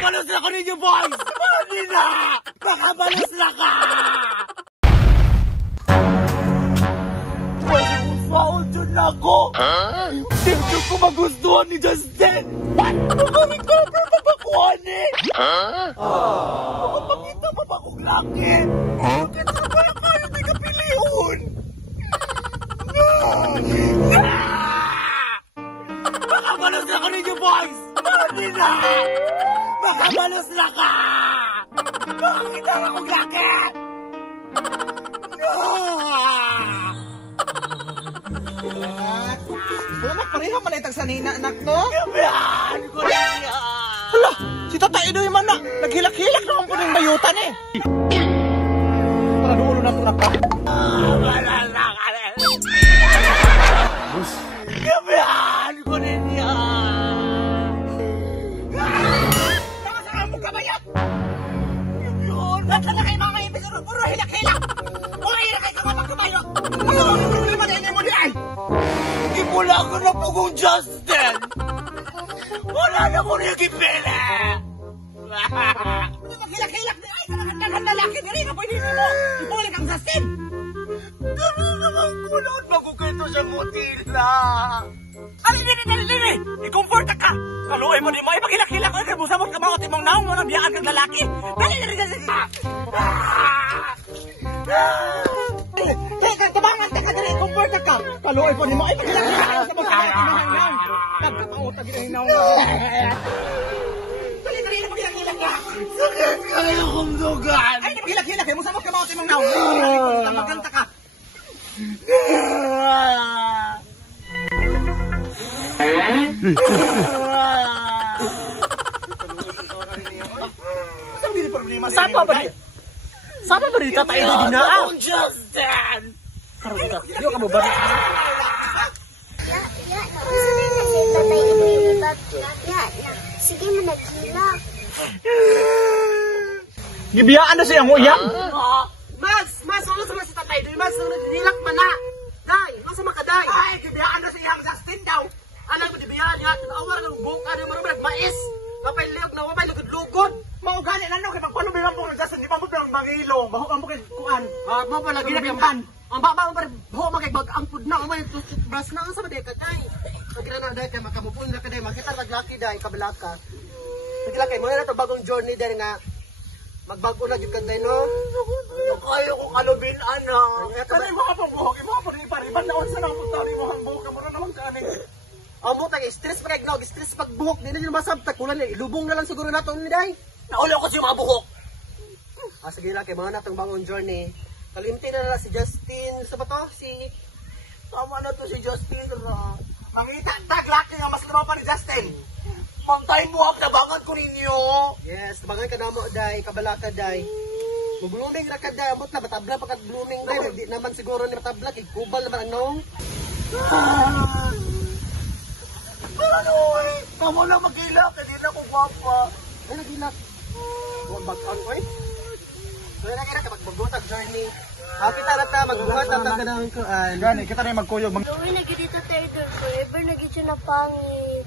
Makabalos na ko ninyo, boys! Mali na! Makabalos na ka! Pwede mo foul dyan ako! Hindi ko magustuhan ni Justin! Maka-recover pa ba ko, ane? Makapakita pa ba kong laki? Bakit sa ba kayo di kapiliun? Makabalos na ko ninyo, boys! Mali na! Makabalos na ka! Makakita na kong laki! Bumak, pareha man itang sanina, anak, no? Gabihan ko na niya! Hala, si Tatay Idoy man na. Naghilak-hilak naman po ng bayutan eh. Para duulo na po na ka. Wala na ka rin! Gabihan ko na niya! Nakasama mo kabayat! Yun! Ba't ka na kayo mga ibig? Puro hilak-hilak! Puro hilak kayo kapag-kumayo! Ano ba na mo di ay? Hindi mo lang ako na pagong Justin! Wala na ko rin ipila! Ano maghilak-hilak di ay? Kanang lalaki di rin! Pwede mo! Ipulik ang Justin! Gano'n naman kulot magkukento sa mutila! Dali! I-comfort ka! Kaluoy mo di mo! Ipaghilak-hilak ko! Kabusabot ka mga timong naong mo nang biyaan kang lalaki! Dali! Teka, tabangan! Teka, dali! Comfort ka! Kaluoy mo di mo! Ipaghilak-hilak ko! Sabot ka mga timong naong! Nagkapangutag yun ang naong! Dali! Ipaghilak-hilak ka! Sakit kaya kong dugan! Ay! Ipaghilak-hilak! Musabot ka mga timong naong! Magkanta ka! Saan din problema? Saan pa ba rin? Saan ba rin Tatay Idoy din na? Akong Justin! Yo ka mo ba? Sige mo naghilak. Gibiyaan na siya ang uyak. Mas, ano sa si Tatay Idoy? Mas, hilak pa na. Day, masa makaday. Ay, gibiyaan na siya ang Justin daw. Alam mo, gibiyaan niya. Awar ng buka niya marami nagmais. Kapay liyog na wabay lugod-lugod. Maugali na no, kaya magpano bilang po ng Justin. Di pa mo bilang mangilong. Bahok ang bukid kuan. Mo pala ginagyan. Ang baba mo pa rin, bahok magkay bag-angpod na. Umay, bras na ang sa maday ka, day. Pagkira na, day, kaya makamupun na ka, day. Makita naglaki, day, kabalaka. Naglaki, mo na ito bagong journey, day, nga magbago na yung kanday, no? Kaya kong alubin, anak! Kanay mga pabuhok, mga pariban na onsa na ang pagtari mo ang buhok, kamara naman ka, anay. Ang mo, stress pa nagnog, stress pagbuhok, di na yun masabtag, kulan, ilubong na lang siguro na ito, day. Naulaw ko siya mga buhok! Sige lang, kay mga natong bagong journey. Kalimti na si Justin, sa ba to? Tama na to si Justin, anak! Mangita, taglaki nga, mas lumaw pa ni Justin. Mangtay mo ang nabangan ko ninyo! Yes, bagay ka na mo, day, kabalaka, day. Mag-blooming na ka, day, amot na, batabla pa ka blooming, day. Di naman siguro ni batabla, kikubal naman, anong? Ano eh? Tama na mag-ilak, hindi na ko gwapa. Ay, nagilak. Huwag bag-on ko, eh. So, yun na kapag mag-butag journey. Kita na ta, mag-buhat na ta ganang kuan. Gani, kita na yung magkuyog. Gawin na dito tayo doon. Forever na gito na pangit.